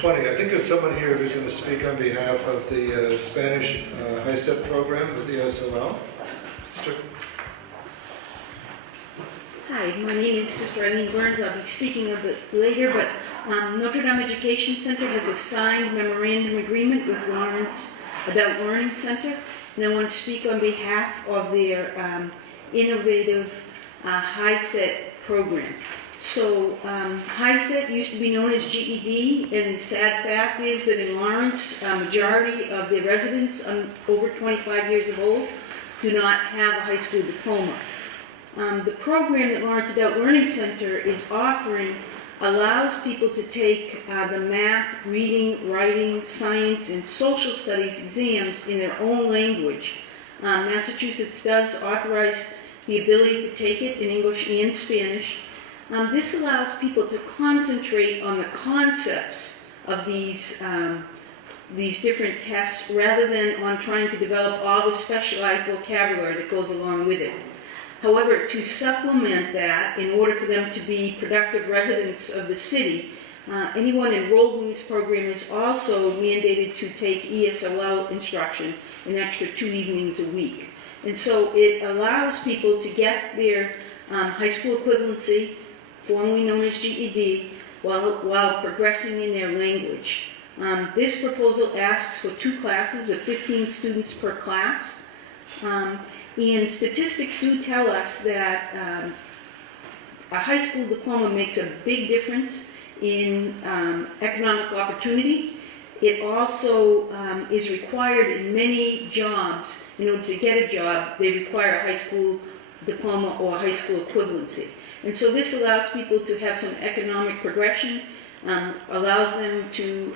20. I think there's someone here who's going to speak on behalf of the Spanish HiSET program with the SOL. Sister. Hi, my name is Sister Eileen Burns. I'll be speaking a bit later, but Notre Dame Education Center has a signed memorandum agreement with Lawrence Adult Learning Center, and I want to speak on behalf of their innovative HiSET program. So HiSET used to be known as GED, and the sad fact is that in Lawrence, a majority of the residents over 25 years old do not have a high school diploma. The program that Lawrence Adult Learning Center is offering allows people to take the math, reading, writing, science, and social studies exams in their own language. Massachusetts does authorize the ability to take it in English and Spanish. This allows people to concentrate on the concepts of these different tests rather than on trying to develop all the specialized vocabulary that goes along with it. However, to supplement that, in order for them to be productive residents of the city, anyone enrolled in this program is also mandated to take ESOL instruction an extra 2 evenings a week. And so it allows people to get their high school equivalency, formerly known as GED, while progressing in their language. This proposal asks for 2 classes of 15 students per class. And statistics do tell us that a high school diploma makes a big difference in economic opportunity. It also is required in many jobs. In order to get a job, they require a high school diploma or a high school equivalency. And so this allows people to have some economic progression, allows them to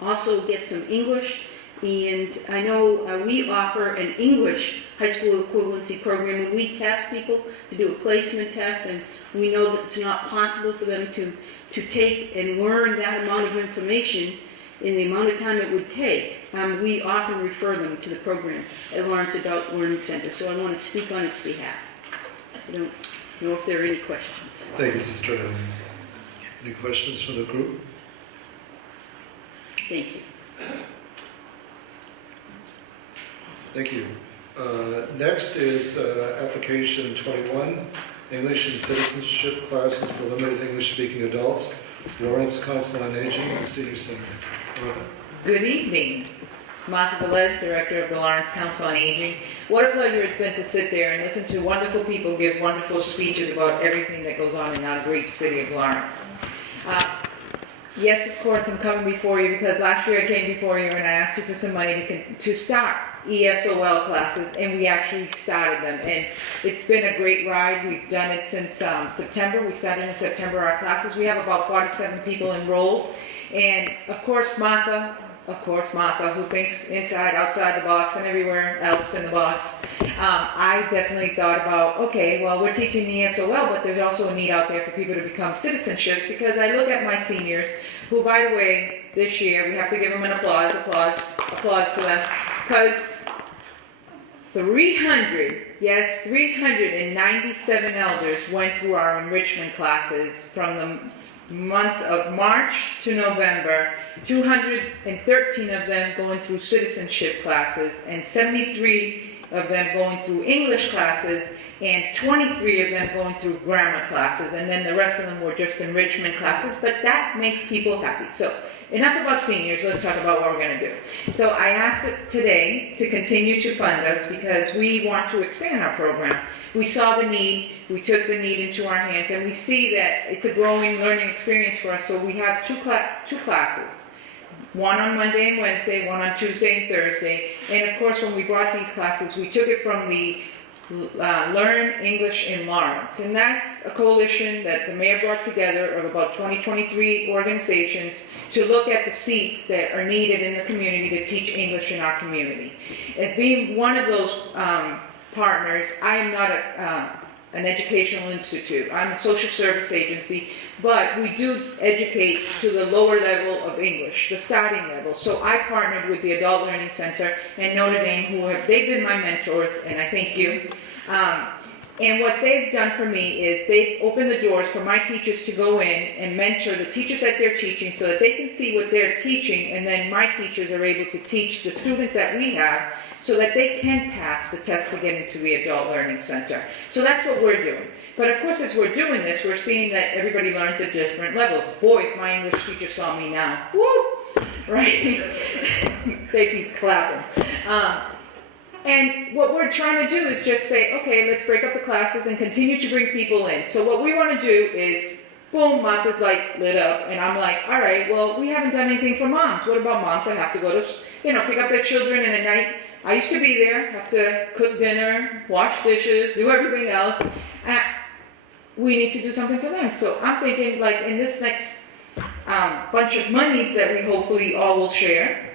also get some English. And I know we offer an English high school equivalency program when we test people to do a placement test, and we know that it's not possible for them to take and learn that amount of information in the amount of time it would take. We often refer them to the program at Lawrence Adult Learning Center, so I want to speak on its behalf. I don't know if there are any questions. Thank you, Sister. Any questions from the group? Thank you. Thank you. Next is application 21, English and Citizenship Classes for Limited English-Speaking Adults, Lawrence Council on Aging and Senior Center. Good evening. Martha Velez, Director of the Lawrence Council on Aging. What a pleasure it's been to sit there and listen to wonderful people give wonderful speeches about everything that goes on in our great city of Lawrence. Yes, of course, I'm coming before you because last year I came before you and I asked you for some money to start ESOL classes, and we actually started them. And it's been a great ride. We've done it since September. We started in September our classes. We have about 47 people enrolled. And of course, Martha, who thinks inside, outside the box, and everywhere else in the box. I definitely thought about, okay, well, we're teaching the ESOL, but there's also a need out there for people to become citizenships, because I look at my seniors, who, by the way, this year, we have to give them an applause to them, because 397 elders went through our enrichment classes from the months of March to November, 213 of them going through citizenship classes, and 73 of them going through English classes, and 23 of them going through grammar classes, and then the rest of them were just enrichment classes, but that makes people happy. So enough about seniors, let's talk about what we're going to do. So I asked it today to continue to fund us because we want to expand our program. We saw the need, we took the need into our hands, and we see that it's a growing learning experience for us, so we have two classes. One on Monday and Wednesday, one on Tuesday and Thursday, and of course when we brought these classes, we took it from the Learn English in Lawrence, and that's a coalition that the mayor brought together of about 23 organizations to look at the seats that are needed in the community to teach English in our community. As being one of those partners, I am not an educational institute. I'm a social service agency, but we do educate to the lower level of English, the starting level. So I partnered with the Adult Learning Center and Notre Dame, they've been my mentors, and I thank you. And what they've done for me is they've opened the doors for my teachers to go in and mentor the teachers that they're teaching so that they can see what they're teaching, and then my teachers are able to teach the students that we have so that they can pass the test to get into the Adult Learning Center. So that's what we're doing. But of course, as we're doing this, we're seeing that everybody learns at different levels. Boy, if my English teacher saw me now, woo, right? They'd be clapping. And what we're trying to do is just say, okay, let's break up the classes and continue to bring people in. So what we want to do is, boom, Martha's like lit up, and I'm like, all right, well, we haven't done anything for moms. What about moms that have to go to, pick up their children in at night? I used to be there, have to cook dinner, wash dishes, do everything else. We need to do something for them. So I'm thinking, like, in this next bunch of monies that we hopefully all will share,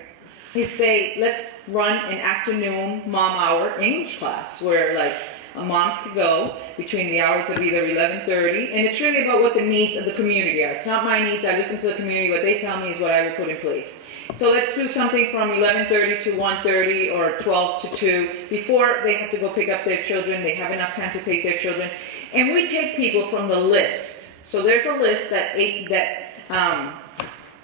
is say, let's run an afternoon mom hour English class where like moms could go between the hours of either 11:30, and it's really about what the needs of the community are. It's not my needs, I listen to the community, what they tell me is what I will put in place. So let's do something from 11:30 to 1:30 or 12 to 2 before they have to go pick up their children, they have enough time to take their children. And we take people from the list. So there's a list that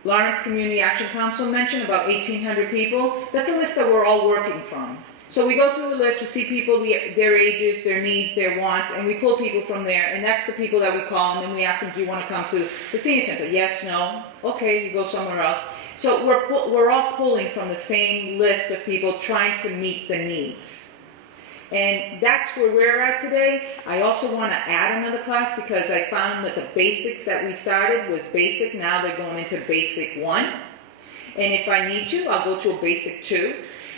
Lawrence Community Action Council mentioned, about 1,800 people. That's a list that we're all working from. So we go through the list, we see people, their ages, their needs, their wants, and we pull people from there, and that's the people that we call, and then we ask them, do you want to come to the senior center? Yes, no, okay, you go somewhere else. So we're all pulling from the same list of people trying to meet the needs. And that's where we're at today. I also want to add another class because I found that the basics that we started was basic. Now they're going into basic 1. And if I need to, I'll go to a basic 2.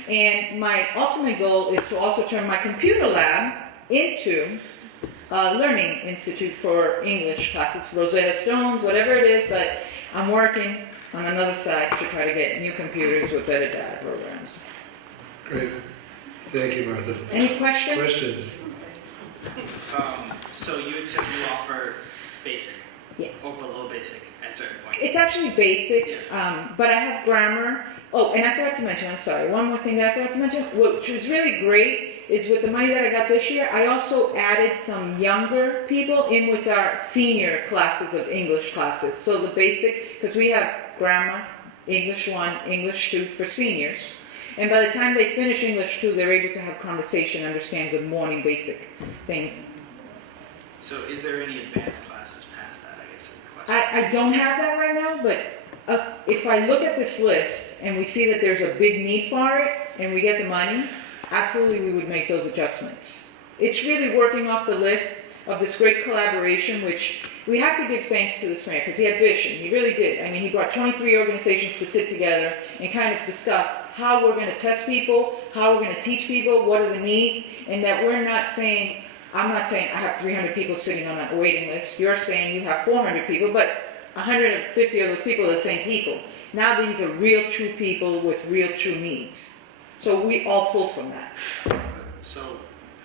And my ultimate goal is to also turn my computer lab into a learning institute for English classes, Rosetta Stones, whatever it is, but I'm working on another side to try to get new computers with better data programs. Great. Thank you, Martha. Any questions? Questions? So you had said you offer basic Yes. or below basic at certain points. It's actually basic, Yeah. but I have grammar. Oh, and I forgot to mention, I'm sorry, one more thing that I forgot to mention, which was really great, is with the money that I got this year, I also added some younger people in with our senior classes of English classes. So the basic, because we have grammar, English 1, English 2 for seniors. And by the time they finish English 2, they're able to have conversation, understand good morning, basic things. So is there any advanced classes past that, I guess is the question. I don't have that right now, but if I look at this list and we see that there's a big need for it and we get the money, absolutely we would make those adjustments. It's really working off the list of this great collaboration, which we have to give thanks to this mayor because he had vision. He really did. I mean, he brought 23 organizations to sit together and kind of discuss how we're going to test people, how we're going to teach people, what are the needs, and that we're not saying, I'm not saying I have 300 people sitting on a waiting list. You're saying you have 400 people, but 150 of those people are the same people. Now these are real, true people with real, true needs. So we all pull from that. So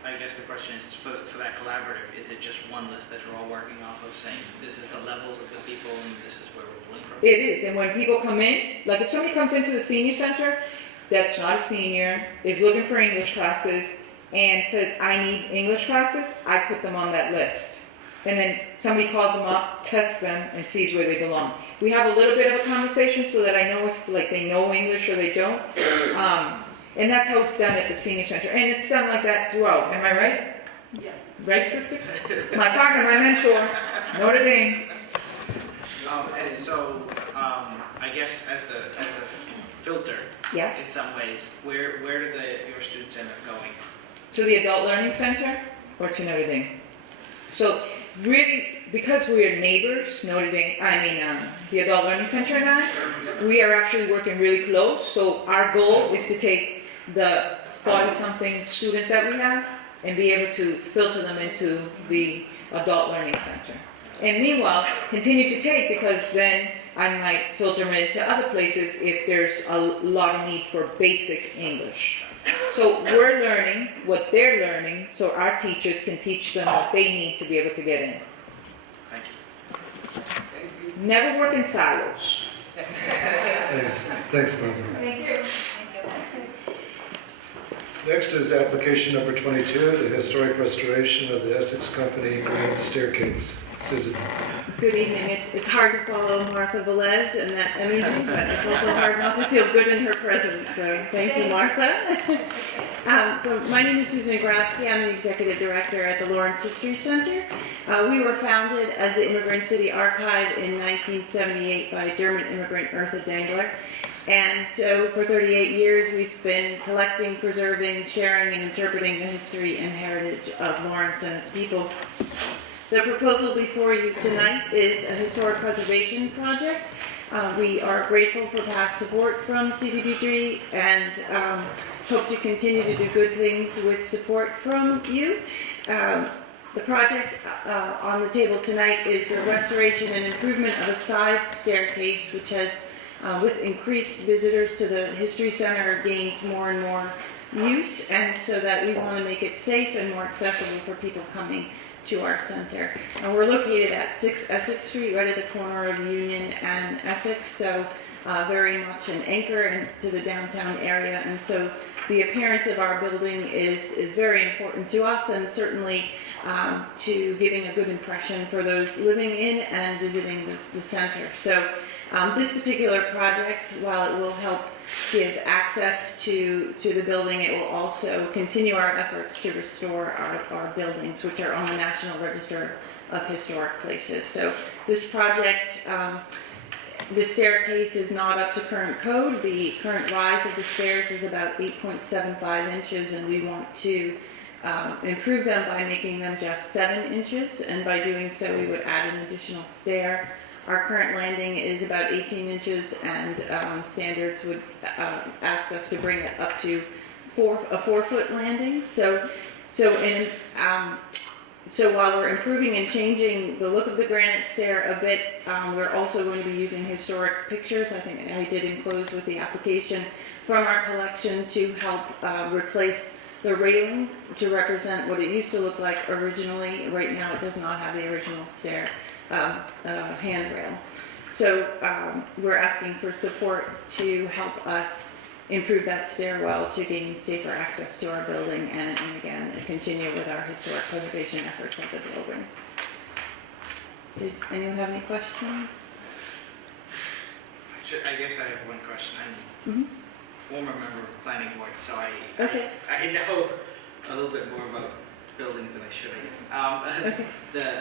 I guess the question is, for that collaborative, is it just one list that you're all working off of, saying this is the levels of the people and this is where we're pulling from? It is, and when people come in, like if somebody comes into the senior center that's not a senior, is looking for English classes, and says, I need English classes, I put them on that list. And then somebody calls them up, tests them, and sees where they belong. We have a little bit of a conversation so that I know if like they know English or they don't. And that's how it's done at the senior center. And it's done like that throughout, am I right? Yes. Right, sister? My partner, my mentor, Notre Dame. And so I guess as the filter, Yeah. in some ways, where do your students end up going? To the Adult Learning Center or to Notre Dame. So really, because we are neighbors, the Adult Learning Center and I, we are actually working really close. So our goal is to take the 40-something students that we have and be able to filter them into the Adult Learning Center. And meanwhile, continue to take, because then I might filter them into other places if there's a lot of need for basic English. So we're learning what they're learning, so our teachers can teach them what they need to be able to get in. Thank you. Never work in silos. Thanks, Barbara. Thank you. Next is application number 22, the historic restoration of the Essex Company Granite Staircase. Susan. Good evening. It's hard to follow Martha Velez and that energy, but it's also hard not to feel good in her presence. So thank you, Martha. So my name is Susan Grafsky. I'm the executive director at the Lawrence History Center. We were founded as the Immigrant City Archive in 1978 by German immigrant Eartha Dangler. And so for 38 years, we've been collecting, preserving, sharing, and interpreting the history and heritage of Lawrence and its people. The proposal before you tonight is a historic preservation project. We are grateful for past support from CDBG and hope to continue to do good things with support from you. The project on the table tonight is the restoration and improvement of a side staircase, which has, with increased visitors to the History Center, gains more and more use, and so that we want to make it safe and more accessible for people coming to our center. And we're located at 6 Essex Street, right at the corner of Union and Essex, so very much an anchor to the downtown area. And so the appearance of our building is very important to us, and certainly to giving a good impression for those living in and visiting the center. So this particular project, while it will help give access to the building, it will also continue our efforts to restore our buildings, which are on the National Register of Historic Places. So this project, the staircase is not up to current code. The current rise of the stairs is about 8.75 inches, and we want to improve them by making them just 7 inches, and by doing so we would add an additional stair. Our current landing is about 18 inches, and standards would ask us to bring it up to a 4-foot landing. So while we're improving and changing the look of the granite stair a bit, we're also going to be using historic pictures. I think I did enclose with the application from our collection to help replace the railing to represent what it used to look like originally. Right now, it does not have the original stair handrail. So we're asking for support to help us improve that stairwell to gain safer access to our building and again, continue with our historic preservation efforts of the building. Did anyone have any questions? I guess I have one question. I'm a former member of planning board, so I know a little bit more about buildings than I should, I guess.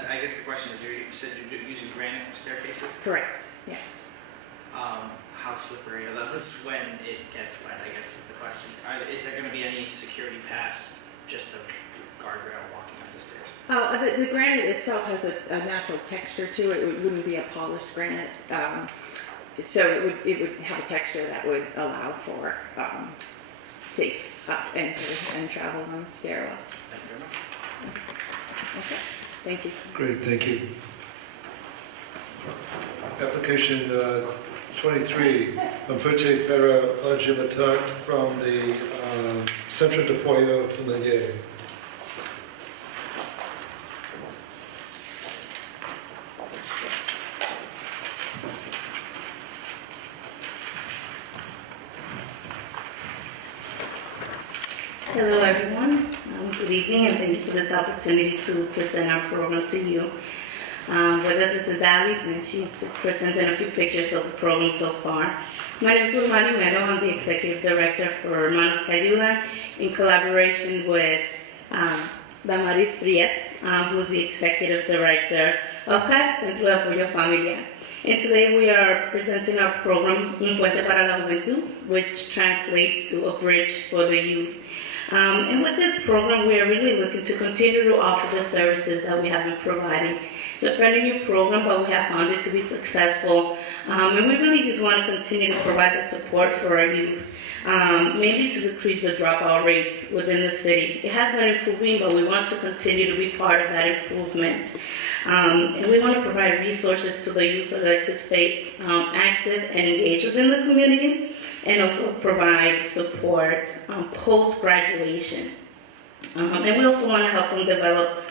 I guess the question is, you said you're using granite staircases? Correct, yes. How slippery are those when it gets wet, I guess is the question. Is there going to be any security past just a guardrail walking up the stairs? The granite itself has a natural texture to it. It wouldn't be a polished granite. So it would have a texture that would allow for safe entry and travel on the stairwell. Thank you very much. Okay, thank you. Great, thank you. Application 23, Ampute Pera Ajimatat from the Centre de Foyer Familier. Hello everyone, good evening, and thank you for this opportunity to present our program to you. With us is Valley, and she's just presented a few pictures of the program so far. My name is Ulmari Melo. I'm the Executive Director for Hermanos que Ayudan in collaboration with Damaris Frias, who's the Executive Director of CAF, Centro de Apoyo Familiar. And today we are presenting our program, Un Puente para la Juventud, which translates to a bridge for the youth. And with this program, we are really looking to continue to offer the services that we have been providing. It's a fairly new program, but we have found it to be successful. And we really just want to continue to provide the support for our youth, mainly to decrease the dropout rates within the city. It has been improving, but we want to continue to be part of that improvement. And we want to provide resources to the youth so that could stay active and engaged within the community, and also provide support post-graduation. And we also want to help them develop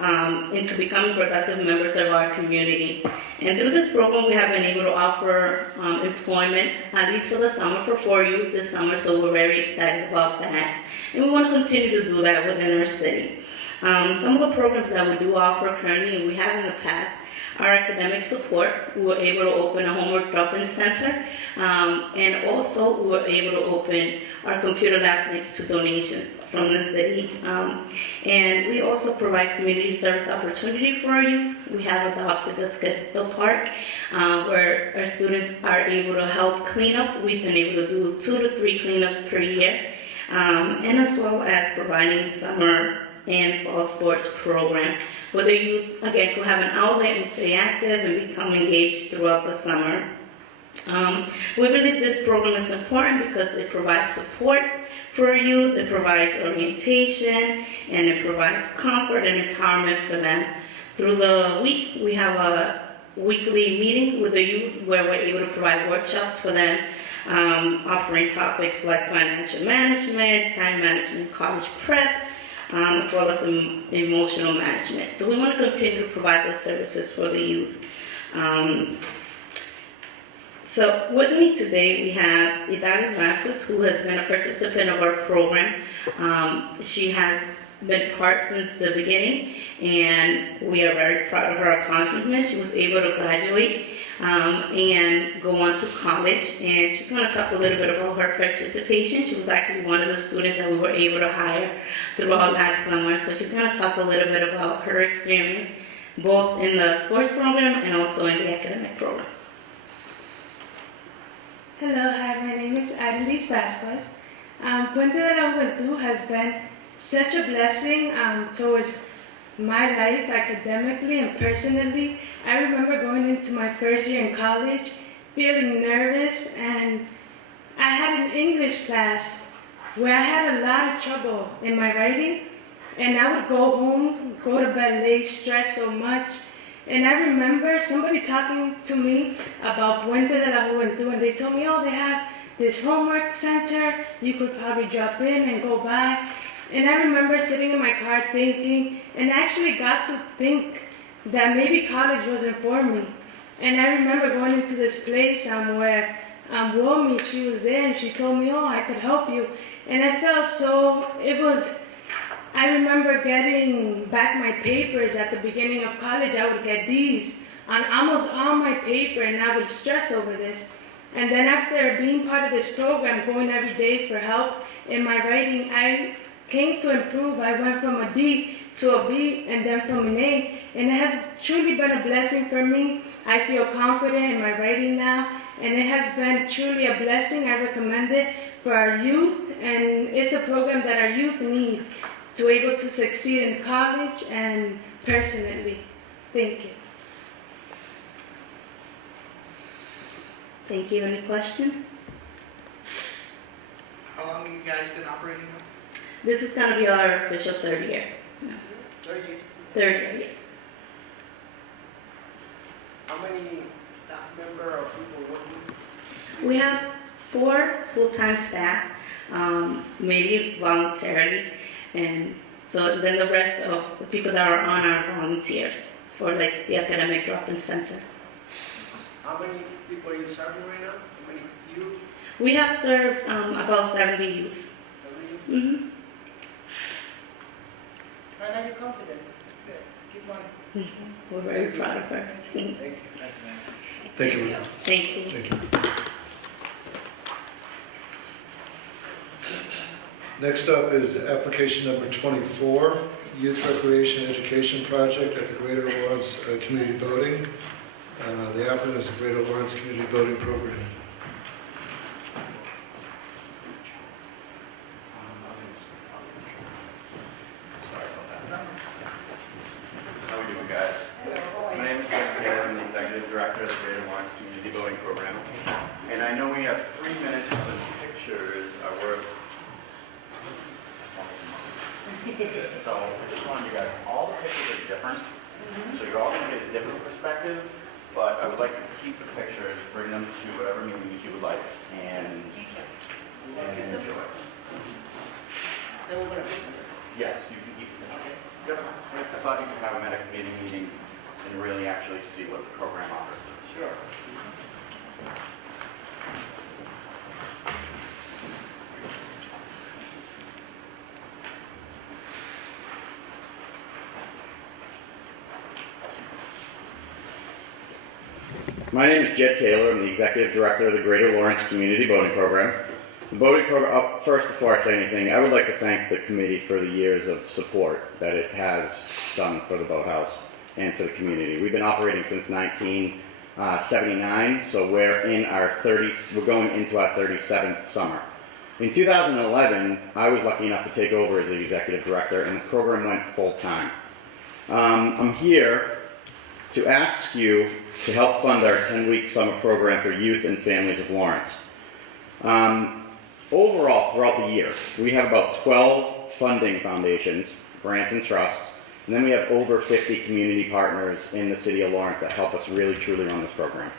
into becoming productive members of our community. And through this program, we have been able to offer employment, at least for the summer, for 4 youth this summer, so we're very excited about that. And we want to continue to do that within our city. Some of the programs that we do offer currently, and we have in the past, our academic support. We were able to open a homework drop-in center, and also we were able to open our computer lab next to donations from the city. And we also provide community service opportunity for our youth. We have adopted the Skidville Park, where our students are able to help clean up. We've been able to do 2 to 3 cleanups per year, and as well as providing summer and fall sports program, where the youth, again, could have an outlet and stay active and become engaged throughout the summer. We believe this program is important because it provides support for our youth, it provides orientation, and it provides comfort and empowerment for them. Through the week, we have a weekly meeting with the youth where we're able to provide workshops for them, offering topics like financial management, time management, college prep, as well as emotional management. So we want to continue to provide those services for the youth. So with me today we have Idalis Vasquez, who has been a participant of our program. She has been part since the beginning, and we are very proud of her accomplishments. She was able to graduate and go on to college, and she's going to talk a little bit about her participation. She was actually one of the students that we were able to hire throughout last summer, so she's going to talk a little bit about her experience both in the sports program and also in the academic program. Hello, hi, my name is Adelis Vasquez. Puente de la Juventud has been such a blessing towards my life academically and personally. I remember going into my first year in college feeling nervous, and I had an English class where I had a lot of trouble in my writing, and I would go home, go to bed late, stressed so much. And I remember somebody talking to me about Puente de la Juventud, and they told me, oh, they have this homework center, you could probably drop in and go by. And I remember sitting in my car thinking, and I actually got to think that maybe college wasn't for me. And I remember going into this place where Romy, she was there, and she told me, oh, I could help you. And I felt I remember getting back my papers at the beginning of college. I would get D's on almost all my paper, and I would stress over this. And then after being part of this program, going every day for help in my writing, I came to improve. I went from a D to a B and then from an A, and it has truly been a blessing for me. I feel confident in my writing now, and it has been truly a blessing. I recommend it for our youth, and it's a program that our youth need to be able to succeed in college and personally. Thank you. Thank you. Any questions? How long have you guys been operating now? This is going to be our official 3rd year. 30. 3rd year, yes. How many staff member or people working? We have 4 full-time staff, mainly voluntarily, and so then the rest of the people that are on are volunteers for like the academic drop-in center. How many people are you serving right now? How many youth? We have served about 70 youth. 70 youth? Mm-hmm. And are you confident? That's good. Keep going. We're very proud of her. Thank you. Thank you. Thank you. Thank you. Next up is application number 24, Youth Recreation Education Project at the Greater Lawrence Community Boating. The applicant is the Greater Lawrence Community Boating Program. How are we doing, guys? My name is Jeff Taylor. I'm the Executive Director of the Greater Lawrence Community Building Program. And I know we have 3 minutes, but the pictures are worth so I just wanted you guys, all the pictures are different, so you're all going to get a different perspective, but I would like to keep the pictures, bring them to whatever meetings you would like, and enjoy. So we're going to pick them. Yes, you can keep them. Yep. thought you could have them at a committee meeting and really actually see what the program offers. Sure. My name is Jed Taylor. I'm the Executive Director of the Greater Lawrence Community Boating Program. The boating program, first, before I say anything, I would like to thank the committee for the years of support that it has done for the boathouse and for the community. We've been operating since 1979, so we're going into our 37th summer. In 2011, I was lucky enough to take over as the Executive Director, and the program went full-time. I'm here to ask you to help fund our 10-week summer program for youth and families of Lawrence. Overall, throughout the year, we have about 12 funding foundations, grants and trusts, and then we have over 50 community partners in the city of Lawrence that help us really truly run this program.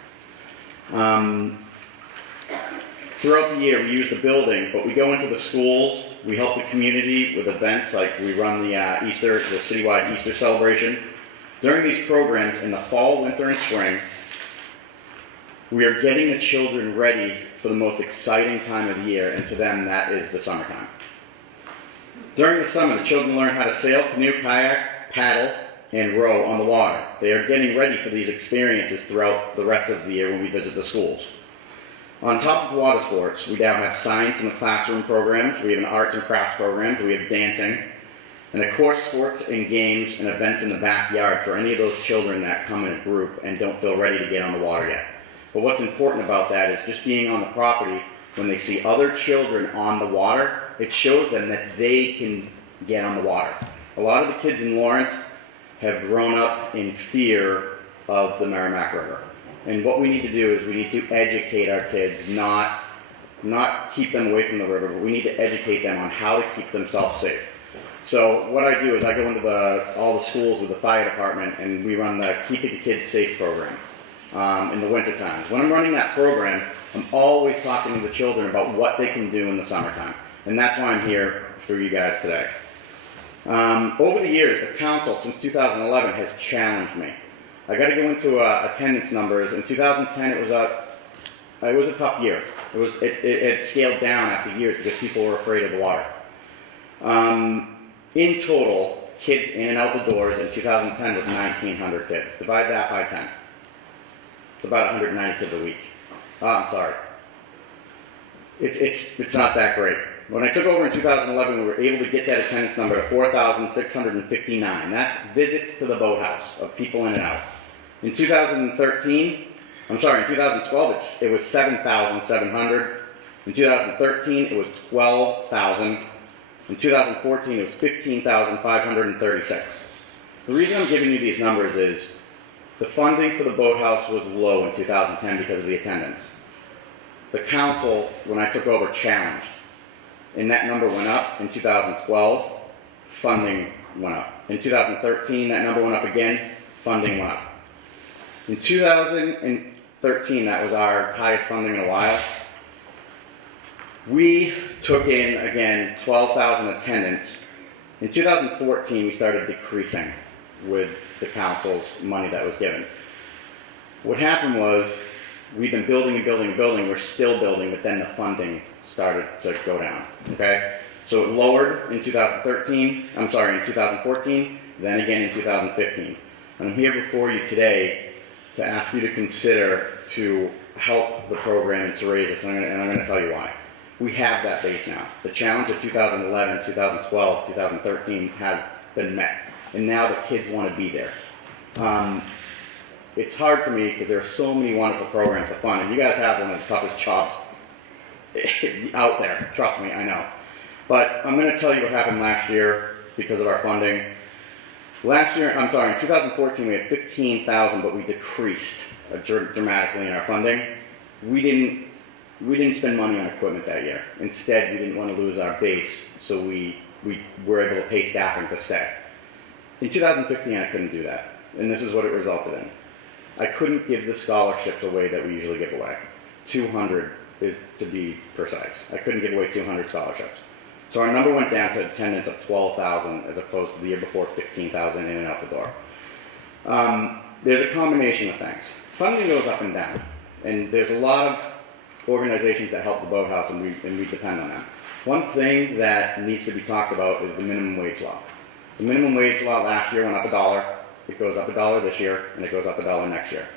Throughout the year, we use the building, but we go into the schools, we help the community with events like we run the citywide Easter celebration. During these programs in the fall, winter, and spring, we are getting the children ready for the most exciting time of the year, and to them, that is the summertime. During the summer, the children learn how to sail, canoe, kayak, paddle, and row on the water. They are getting ready for these experiences throughout the rest of the year when we visit the schools. On top of water sports, we now have science in the classroom programs, we have an arts and crafts programs, we have dancing, and of course sports and games and events in the backyard for any of those children that come in a group and don't feel ready to get on the water yet. But what's important about that is just being on the property, when they see other children on the water, it shows them that they can get on the water. A lot of the kids in Lawrence have grown up in fear of the Merrimack River. And what we need to do is we need to educate our kids, not keep them away from the river, but we need to educate them on how to keep themselves safe. So what I do is I go into all the schools with the fire department and we run the Keeping the Kids Safe program in the winter times. When I'm running that program, I'm always talking to the children about what they can do in the summertime. And that's why I'm here for you guys today. Over the years, the council, since 2011, has challenged me. I got to go into attendance numbers. In 2010, it was a tough year. It scaled down after years because people were afraid of the water. In total, kids in and out the doors in 2010 was 1,900 kids. Divide that by 10. It's about 190 kids a week. I'm sorry. It's not that great. When I took over in 2011, we were able to get that attendance number to 4,659. That's visits to the boathouse of people in and out. In 2012, it was 7,700. In 2013, it was 12,000. In 2014, it was 15,536. The reason I'm giving you these numbers is the funding for the boathouse was low in 2010 because of the attendance. The council, when I took over, challenged. And that number went up. In 2012, funding went up. In 2013, that number went up again, funding went up. In 2013, that was our highest funding in a while. We took in, again, 12,000 attendants. In 2014, we started decreasing with the council's money that was given. What happened was, we've been building and building and building, we're still building, but then the funding started to go down, okay? So it lowered in 2014, then again in 2015. And I'm here before you today to ask you to consider to help the program and to raise this, and I'm going to tell you why. We have that base now. The challenge of 2011, 2012, 2013 has been met. And now the kids want to be there. It's hard for me because there are so many wonderful programs to fund, and you guys have one of the toughest jobs out there. Trust me, I know. But I'm going to tell you what happened last year because of our funding. In 2014 we had 15,000, but we decreased dramatically in our funding. We didn't spend money on equipment that year. Instead, we didn't want to lose our base, so we were able to pay staffing to stay. In 2015, I couldn't do that, and this is what it resulted in. I couldn't give the scholarships away that we usually give away. 200 is to be precise. I couldn't give away 200 scholarships. So our number went down to attendance of 12,000 as opposed to the year before 15,000 in and out the door. There's a combination of things. Funding goes up and down, and there's a lot of organizations that help the boathouse, and we depend on them. One thing that needs to be talked about is the minimum wage law. The minimum wage law last year went up $1. It goes up $1 this year, and it goes up $1 next year.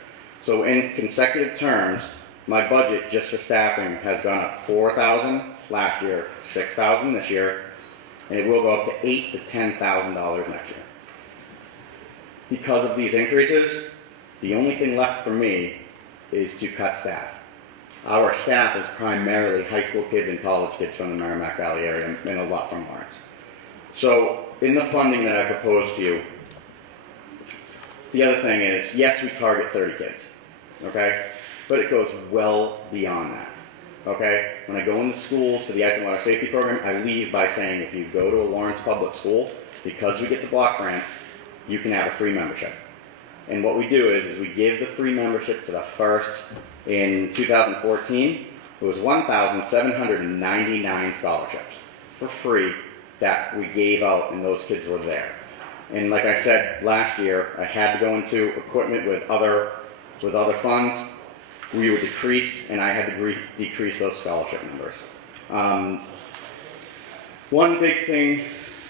So in consecutive terms, my budget just for staffing has gone up $4,000 last year, $6,000 this year, and it will go up to $8,000 to $10,000 next year. Because of these increases, the only thing left for me is to cut staff. Our staff is primarily high school kids and college kids from the Merrimack Valley area, and a lot from Lawrence. So in the funding that I proposed to you, the other thing is, yes, we target 30 kids, okay? But it goes well beyond that, okay? When I go into schools for the Ice and Water Safety Program, I leave by saying if you go to a Lawrence public school, because we get the block grant, you can have a free membership. And what we do is we give the free membership to the first, in 2014, it was 1,799 scholarships for free that we gave out, and those kids were there. And like I said last year, I had to go into equipment with other funds. We were decreased, and I had to decrease those scholarship numbers. One big thing,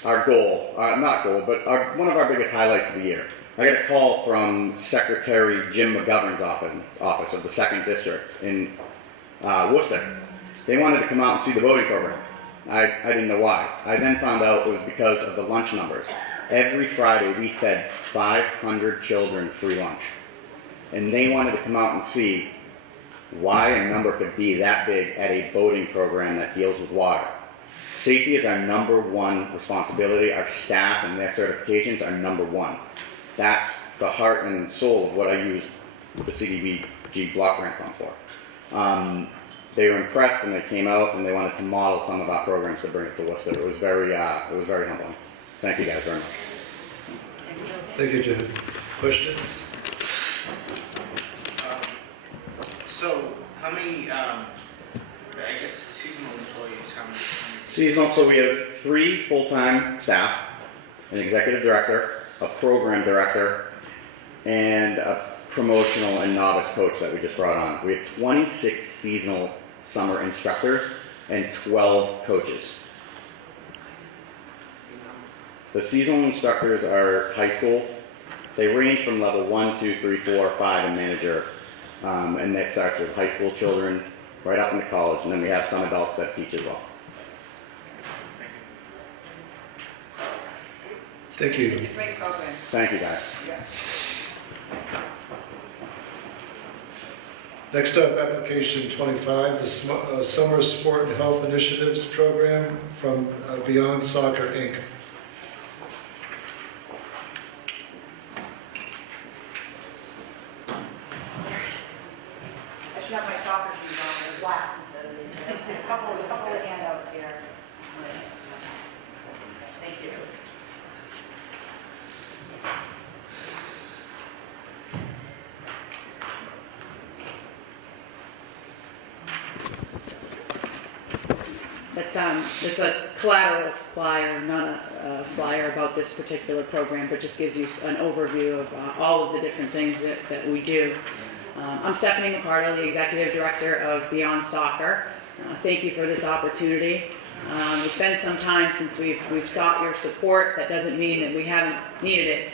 our goal, not goal, but one of our biggest highlights of the year. I got a call from Secretary Jim McGovern's office of the 2nd District in Worcester. They wanted to come out and see the boating program. I didn't know why. I then found out it was because of the lunch numbers. Every Friday we fed 500 children free lunch. And they wanted to come out and see why a number could be that big at a boating program that deals with water. Safety is our number one responsibility. Our staff and their certifications are number one. That's the heart and soul of what I use the CDBG block grant funds for. They were impressed and they came out and they wanted to model some of our programs to bring it to Worcester. It was very humbling. Thank you guys very much. Thank you, Jim. Questions? So how many, I guess, seasonal employees, how many? Seasonal, so we have 3 full-time staff, an executive director, a program director, and a promotional and novice coach that we just brought on. We have 26 seasonal summer instructors and 12 coaches. The seasonal instructors are high school. They range from level 1, 2, 3, 4, 5, and manager. And that starts with high school children right up into college, and then we have some adults that teach as well. Thank you. It's a great program. Thank you, guys. Next up, application 25, the Summer Sport and Health Initiatives Program from Beyond Soccer, Inc. I should have my soccer shoes on, they're flats instead of these. A couple of handouts here. Thank you. It's a collateral flyer, not a flyer about this particular program, but just gives you an overview of all of the different things that we do. I'm Stephanie McCardle, the Executive Director of Beyond Soccer. Thank you for this opportunity. It's been some time since we've sought your support. That doesn't mean that we haven't needed it.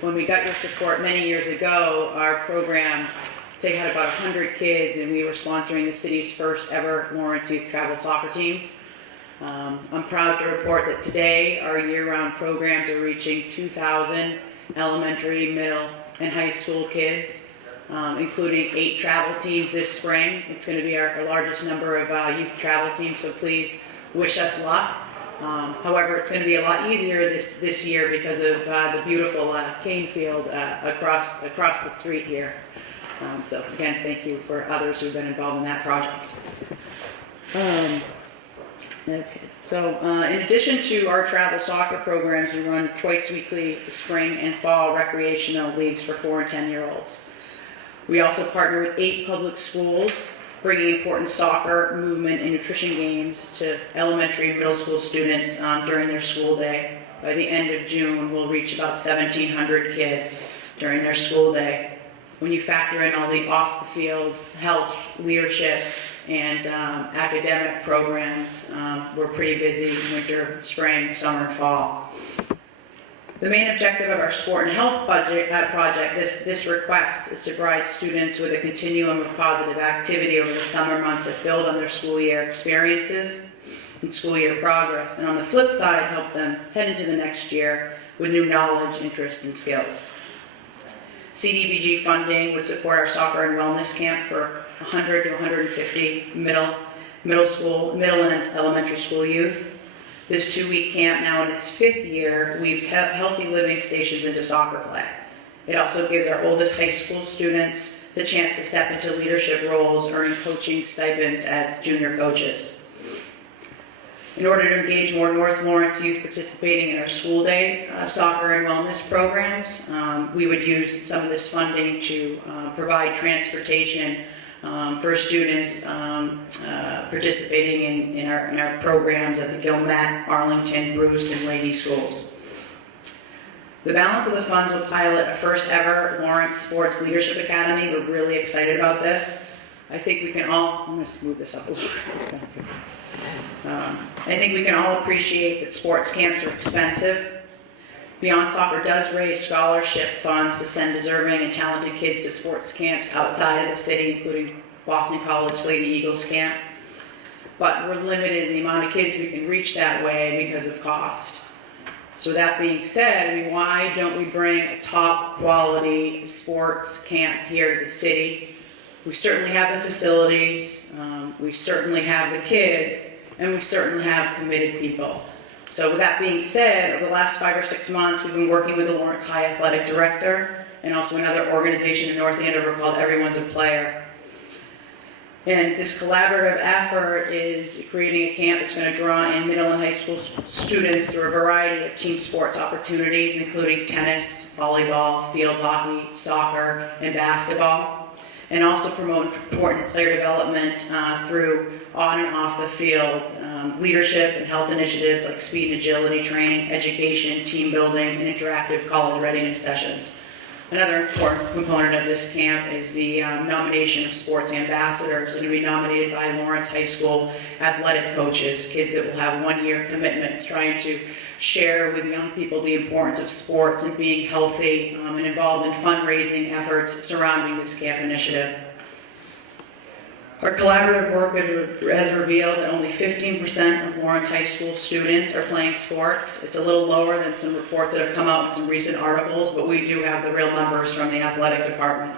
When we got your support many years ago, our program, say, had about 100 kids, and we were sponsoring the city's first ever Lawrence Youth Travel Soccer teams. I'm proud to report that today our year-round programs are reaching 2,000 elementary, middle, and high school kids, including 8 travel teams this spring. It's going to be our largest number of youth travel teams, so please wish us luck. However, it's going to be a lot easier this year because of the beautiful cane field across the street here. So again, thank you for others who've been involved in that project. Okay, so in addition to our travel soccer programs, we run twice weekly spring and fall recreational leagues for 4 and 10-year-olds. We also partner with 8 public schools bringing important soccer, movement, and nutrition games to elementary and middle school students during their school day. By the end of June, we'll reach about 1,700 kids during their school day. When you factor in all the off-the-field health, leadership, and academic programs, we're pretty busy winter, spring, summer, fall. The main objective of our sport and health project, this request, is to provide students with a continuum of positive activity over the summer months that build on their school year experiences and school year progress, and on the flip side, help them head into the next year with new knowledge, interests, and skills. CDBG funding would support our soccer and wellness camp for 100 to 150 middle and elementary school youth. This 2-week camp, now in its 5th year, weaves healthy living stations into soccer play. It also gives our oldest high school students the chance to step into leadership roles, earning coaching stipends as junior coaches. In order to engage more North Lawrence youth participating in our school day soccer and wellness programs, we would use some of this funding to provide transportation for students participating in our programs at the Gilmet, Arlington, Bruce, and Lady schools. The balance of the funds will pilot a first ever Lawrence Sports Leadership Academy. We're really excited about this. I think we can all, I'm going to move this up a little bit. I think we can all appreciate that sports camps are expensive. Beyond Soccer does raise scholarship funds to send deserving and talented kids to sports camps outside of the city, including Boston College Lady Eagles Camp. But we're limited in the amount of kids we can reach that way because of cost. So that being said, why don't we bring a top quality sports camp here to the city? We certainly have the facilities, we certainly have the kids, and we certainly have committed people. So with that being said, over the last 5 or 6 months, we've been working with the Lawrence High Athletic Director and also another organization in North Andover called Everyone's a Player. And this collaborative effort is creating a camp that's going to draw in middle and high school students through a variety of team sports opportunities, including tennis, volleyball, field hockey, soccer, and basketball, and also promote important player development through on and off the field leadership and health initiatives like speed and agility training, education, team building, and interactive college readiness sessions. Another important component of this camp is the nomination of sports ambassadors, and to be nominated by Lawrence High School athletic coaches, kids that will have 1-year commitments, trying to share with young people the importance of sports and being healthy, and involved in fundraising efforts surrounding this camp initiative. Our collaborative work has revealed that only 15% of Lawrence High School students are playing sports. It's a little lower than some reports that have come out in some recent articles, but we do have the real numbers from the athletic department.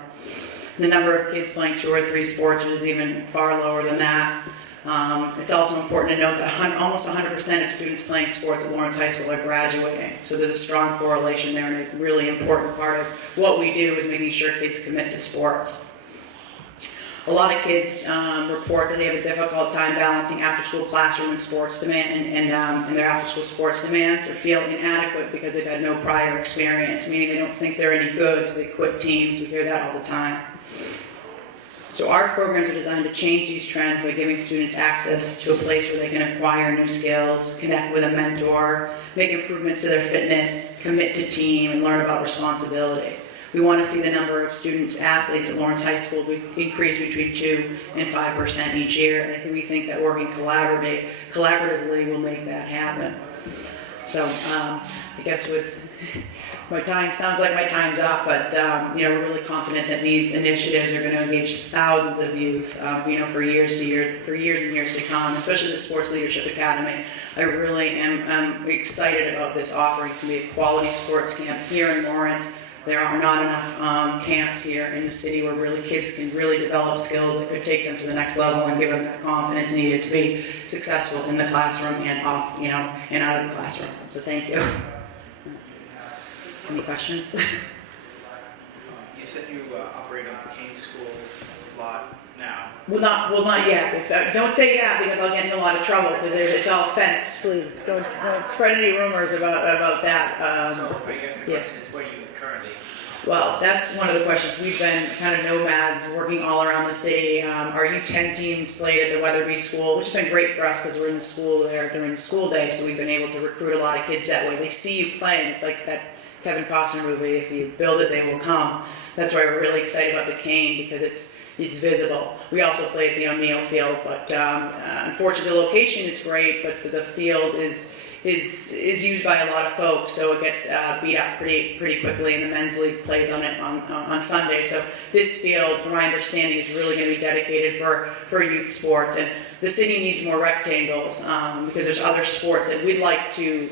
The number of kids playing 2 or 3 sports is even far lower than that. It's also important to note that almost 100% of students playing sports at Lawrence High School are graduating. So there's a strong correlation there, and a really important part of what we do is making sure kids commit to sports. A lot of kids report that they have a difficult time balancing after-school classroom and sports demand and their after-school sports demands, or feel inadequate because they've had no prior experience, meaning they don't think they're any good, so they quit teams. We hear that all the time. So our programs are designed to change these trends by giving students access to a place where they can acquire new skills, connect with a mentor, make improvements to their fitness, commit to team, and learn about responsibility. We want to see the number of students, athletes at Lawrence High School increase between 2% and 5% each year, and we think that working collaboratively will make that happen. So I guess with my time, sounds like my time's up, but we're really confident that these initiatives are going to engage thousands of youth, for years and years to come, especially the Sports Leadership Academy. I really am excited about this offering to be a quality sports camp here in Lawrence. There are not enough camps here in the city where really kids can really develop skills that could take them to the next level and give them that confidence needed to be successful in the classroom and off, and out of the classroom. So thank you. Any questions? You said you operate on the Kane School lot now. Well, not yet. Don't say that because I'll get in a lot of trouble because it's all fenced. Please don't spread any rumors about that. So I guess the question is, where do you currently? Well, that's one of the questions. We've been kind of nomads, working all around the city. Our U10 teams played at the Weatherby School, which has been great for us because we're in the school there during the school day, so we've been able to recruit a lot of kids that way. They see you playing. It's like that Kevin Costner movie, if you build it, they will come. That's why we're really excited about the cane, because it's visible. We also play at the O'Neill Field, but unfortunately the location is great, but the field is used by a lot of folks, so it gets beat up pretty quickly, and the men's league plays on it on Sunday. So this field, from my understanding, is really going to be dedicated for youth sports, and the city needs more rectangles because there's other sports that we'd like to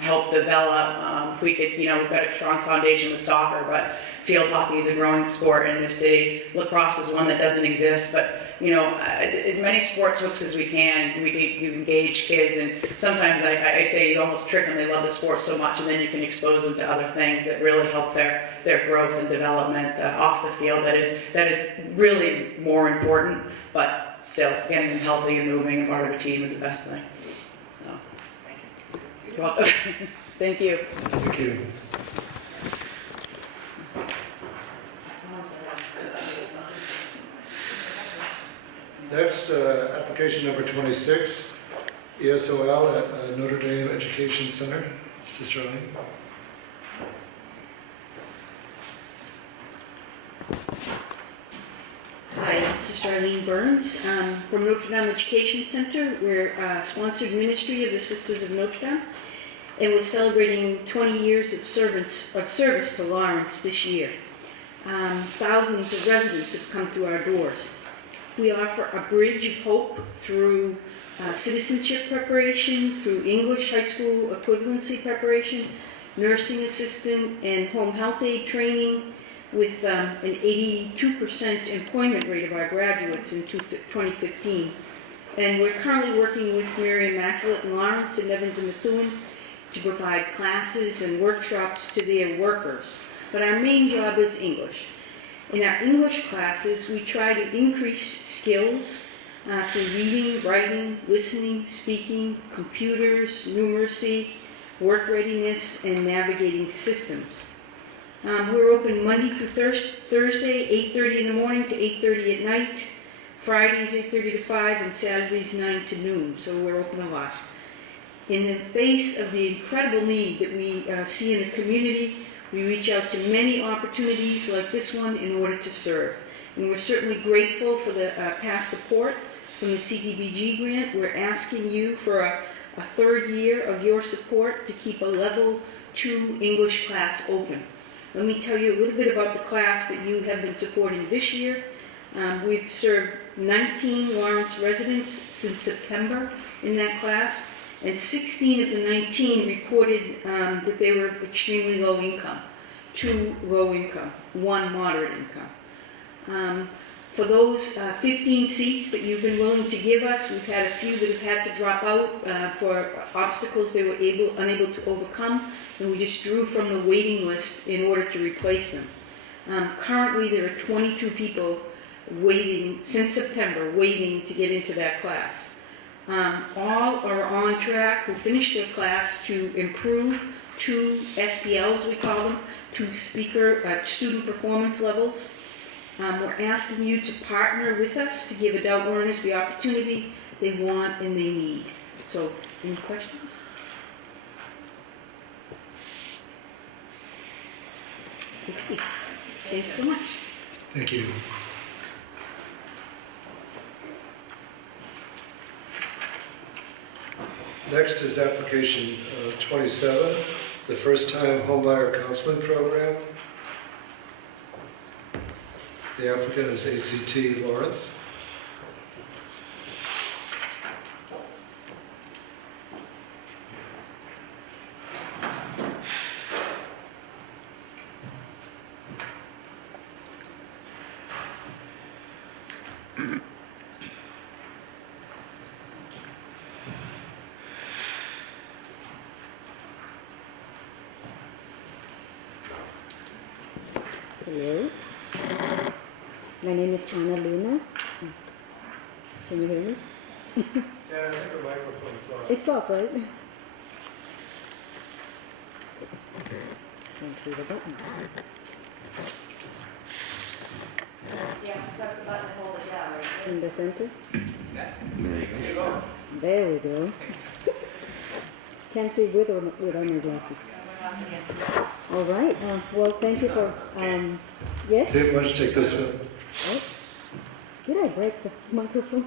help develop. If we could, we've got a strong foundation with soccer, but field hockey is a growing sport in this city. Lacrosse is one that doesn't exist, but as many sports hooks as we can, you engage kids, and sometimes I say you almost trick them. They love the sport so much, and then you can expose them to other things that really help their growth and development off the field. That is really more important, but still, getting them healthy and moving and part of a team is the best thing. So. You're welcome. Thank you. Thank you. Next, application number 26, ESOL at Notre Dame Education Center. Sister Oni. Hi, I'm Sister Eileen Burns from Notre Dame Education Center. We're a sponsored ministry of the Sisters of Notre Dame, and we're celebrating 20 years of service to Lawrence this year. Thousands of residents have come through our doors. We offer a bridge of hope through citizenship preparation, through English high school equivalency preparation, nursing assistant, and home health aide training, with an 82% employment rate of our graduates in 2015. And we're currently working with Mary Immaculate in Lawrence and Evans and Methuen to provide classes and workshops to their workers. But our main job is English. In our English classes, we try to increase skills through reading, writing, listening, speaking, computers, numeracy, work readiness, and navigating systems. We're open Monday through Thursday, 8:30 in the morning to 8:30 at night, Fridays 8:30 to 5, and Saturdays 9 to noon, so we're open a lot. In the face of the incredible need that we see in the community, we reach out to many opportunities like this one in order to serve. And we're certainly grateful for the past support from the CDBG grant. We're asking you for a third year of your support to keep a level 2 English class open. Let me tell you a little bit about the class that you have been supporting this year. We've served 19 Lawrence residents since September in that class, and 16 of the 19 reported that they were extremely low income, 2 low income, 1 moderate income. For those 15 seats that you've been willing to give us, we've had a few that have had to drop out for obstacles they were unable to overcome, and we just drew from the waiting list in order to replace them. Currently, there are 22 people waiting, since September, waiting to get into that class. All are on track who finished their class to improve 2 SPLs, we call them, 2 student performance levels. We're asking you to partner with us to give adult learners the opportunity they want and they need. So, any questions? Okay, thanks so much. Thank you. Next is application 27, the first-time homebuyer counseling program. The applicant is ACT Lawrence. Hello, my name is Anna Luna. Can you hear me? Yeah, I think the microphone's on. It's off, right? Don't see the button. Yeah, press the button and hold it down, right? In the center. There you go. There we go. Can't see with or without my glasses. All right. Well, thank you for. Yes. Dave, why don't you take this one? Oh. Did I break the microphone?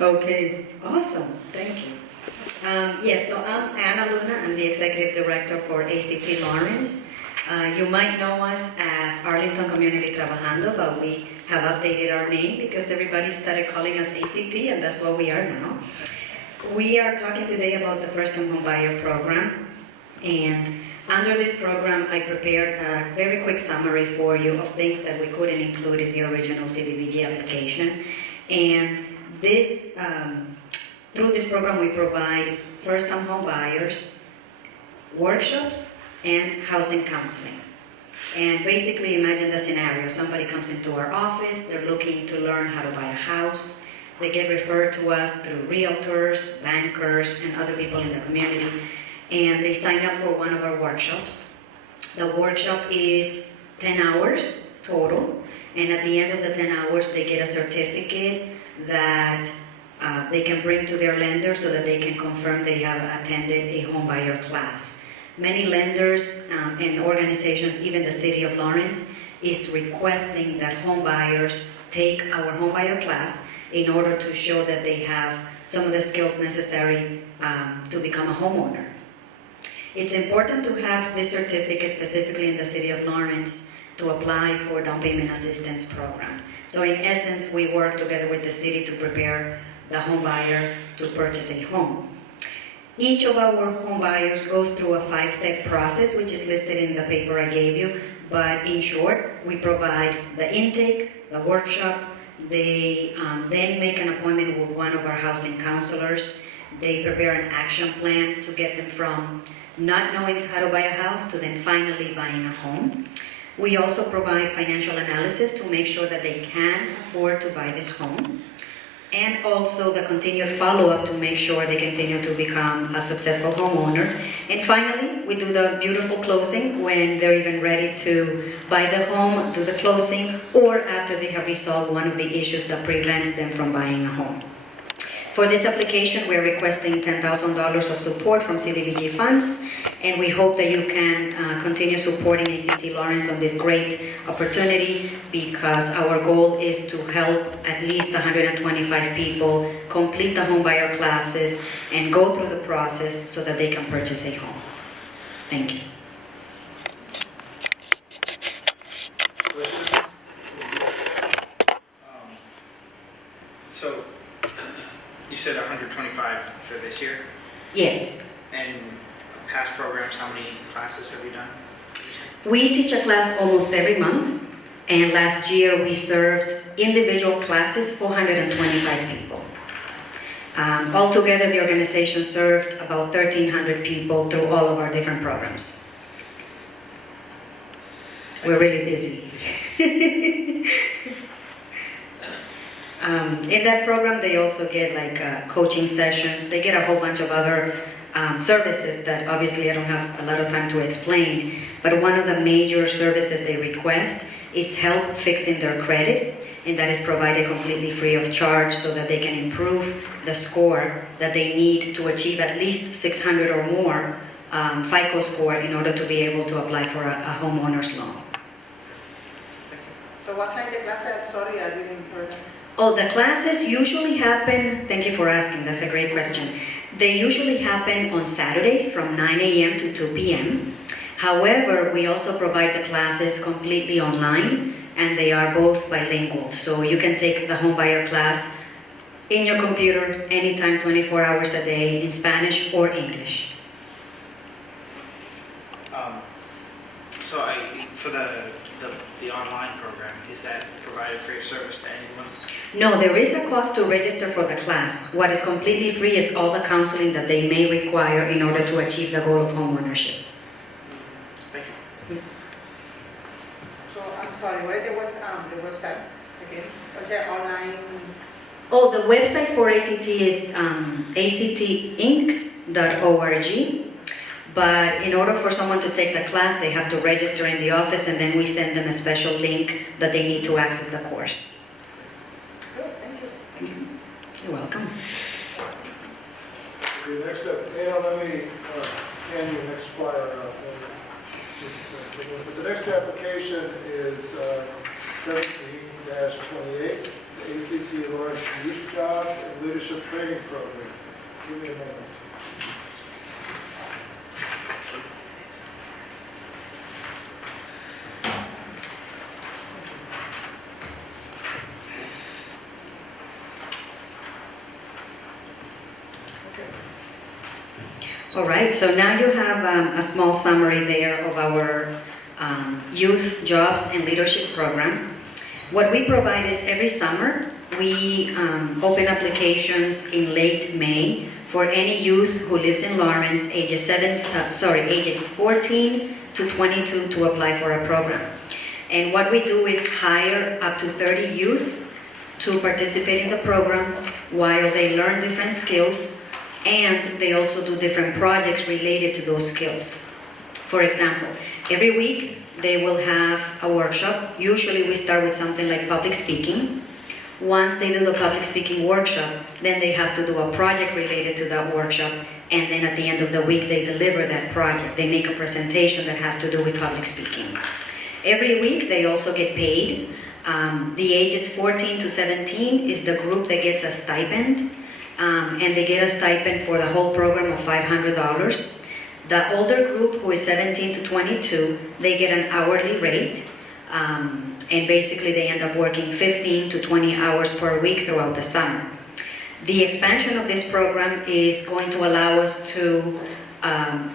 Okay, awesome, thank you. Yes, so I'm Anna Luna, I'm the Executive Director for ACT Lawrence. You might know us as Arlington Community Trabajando, but we have updated our name because everybody started calling us ACT, and that's what we are now. We are talking today about the First Home Buyer Program, and under this program, I prepared a very quick summary for you of things that we couldn't include in the original CDBG application. And this, through this program, we provide first-time home buyers workshops and housing counseling. And basically, imagine the scenario. Somebody comes into our office, they're looking to learn how to buy a house. They get referred to us through realtors, bankers, and other people in the community. And they sign up for one of our workshops. The workshop is 10 hours total. And at the end of the 10 hours, they get a certificate that they can bring to their lender so that they can confirm they have attended a homebuyer class. Many lenders and organizations, even the City of Lawrence, is requesting that homebuyers take our homebuyer class in order to show that they have some of the skills necessary to become a homeowner. It's important to have this certificate, specifically in the City of Lawrence, to apply for down payment assistance program. So in essence, we work together with the city to prepare the home buyer to purchase a home. Each of our home buyers goes through a 5-step process, which is listed in the paper I gave you. But in short, we provide the intake, the workshop. They then make an appointment with one of our housing counselors. They prepare an action plan to get them from not knowing how to buy a house to then finally buying a home. We also provide financial analysis to make sure that they can afford to buy this home. And also the continued follow-up to make sure they continue to become a successful homeowner. And finally, we do the beautiful closing when they're even ready to buy the home, do the closing, or after they have resolved one of the issues that prevents them from buying a home. For this application, we're requesting $10,000 of support from CDBG funds, and we hope that you can continue supporting ACT Lawrence on this great opportunity, because our goal is to help at least 125 people complete the homebuyer classes and go through the process so that they can purchase a home. Thank you. So, you said 125 for this year? Yes. And past programs, how many classes have you done? We teach a class almost every month, and last year we served individual classes 425 people. Altogether, the organization served about 1,300 people through all of our different programs. We're really busy. In that program, they also get like coaching sessions. They get a whole bunch of other services that obviously I don't have a lot of time to explain. But one of the major services they request is help fixing their credit, and that is provided completely free of charge so that they can improve the score that they need to achieve at least 600 or more FICO score in order to be able to apply for a homeowner's loan. So what time the class? I'm sorry, I didn't hear that. Oh, the classes usually happen, thank you for asking, that's a great question. They usually happen on Saturdays from 9 a.m. to 2 p.m. However, we also provide the classes completely online, and they are both bilingual. So you can take the homebuyer class in your computer anytime, 24 hours a day, in Spanish or English. So for the online program, is that provided free of service to anyone? No, there is a cost to register for the class. What is completely free is all the counseling that they may require in order to achieve the goal of homeownership. Thank you. So I'm sorry, what was the website again? Was there online? Oh, the website for ACT is actinc.org, But in order for someone to take the class, they have to register in the office, and then we send them a special link that they need to access the course. You're welcome. Okay, next up, Anna, let me hand you the next flyer out. The next application is 17-28, the ACT Lawrence Youth Jobs and Leadership Training Program. Give me a moment. All right, so now you have a small summary there of our youth jobs and leadership program. What we provide is every summer, we open applications in late May for any youth who lives in Lawrence, ages 14 to 22 to apply for a program. And what we do is hire up to 30 youth to participate in the program while they learn different skills, and they also do different projects related to those skills. For example, every week they will have a workshop. Usually we start with something like public speaking. Once they do the public speaking workshop, then they have to do a project related to that workshop, and then at the end of the week they deliver that project. They make a presentation that has to do with public speaking. Every week they also get paid. The ages 14 to 17 is the group that gets a stipend. And they get a stipend for the whole program of $500. The older group, who is 17 to 22, they get an hourly rate, and basically they end up working 15 to 20 hours per week throughout the summer. The expansion of this program is going to allow us to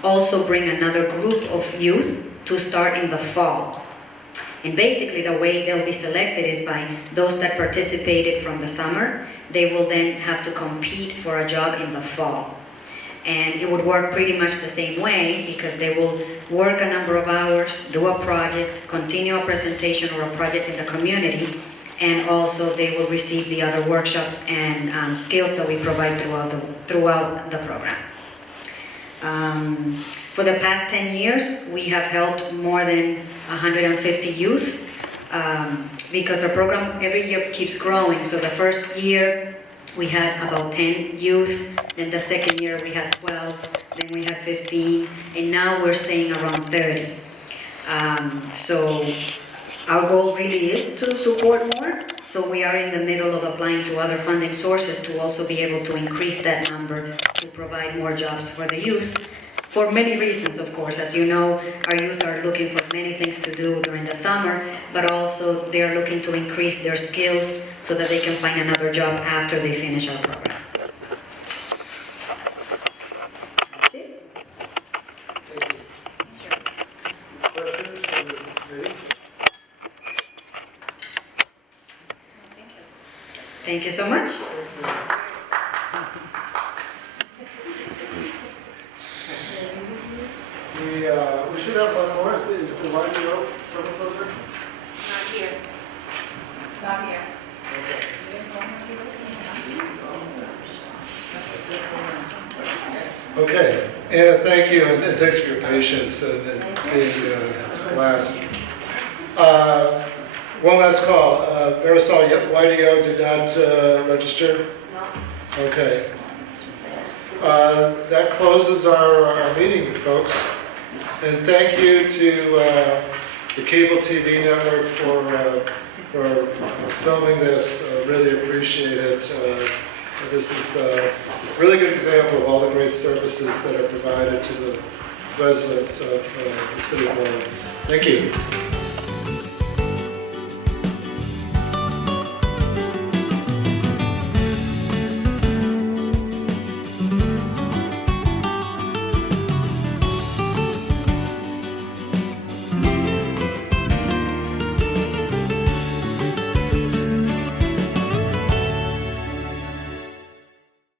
also bring another group of youth to start in the fall. And basically the way they'll be selected is by those that participated from the summer. They will then have to compete for a job in the fall. And it would work pretty much the same way, because they will work a number of hours, do a project, continue a presentation or a project in the community, and also they will receive the other workshops and skills that we provide throughout the program. For the past 10 years, we have helped more than 150 youth, because our program every year keeps growing. So the first year we had about 10 youth, then the second year we had 12, then we had 15, and now we're staying around 30. So our goal really is to support more, so we are in the middle of applying to other funding sources to also be able to increase that number to provide more jobs for the youth. For many reasons, of course. As you know, our youth are looking for many things to do during the summer, but also they're looking to increase their skills so that they can find another job after they finish our program. That's it. Questions from the committee? Thank you so much. We should have one more. Is the YDO summer program? Not here. Not here. Okay, Anna, thank you, and thanks for your patience and being last. One last call. Marisol, YDO did not register? No. Okay. That closes our meeting, folks. And thank you to the cable TV network for filming this. Really appreciate it. This is a really good example of all the great services that are provided to the residents of the city of Lawrence. Thank you.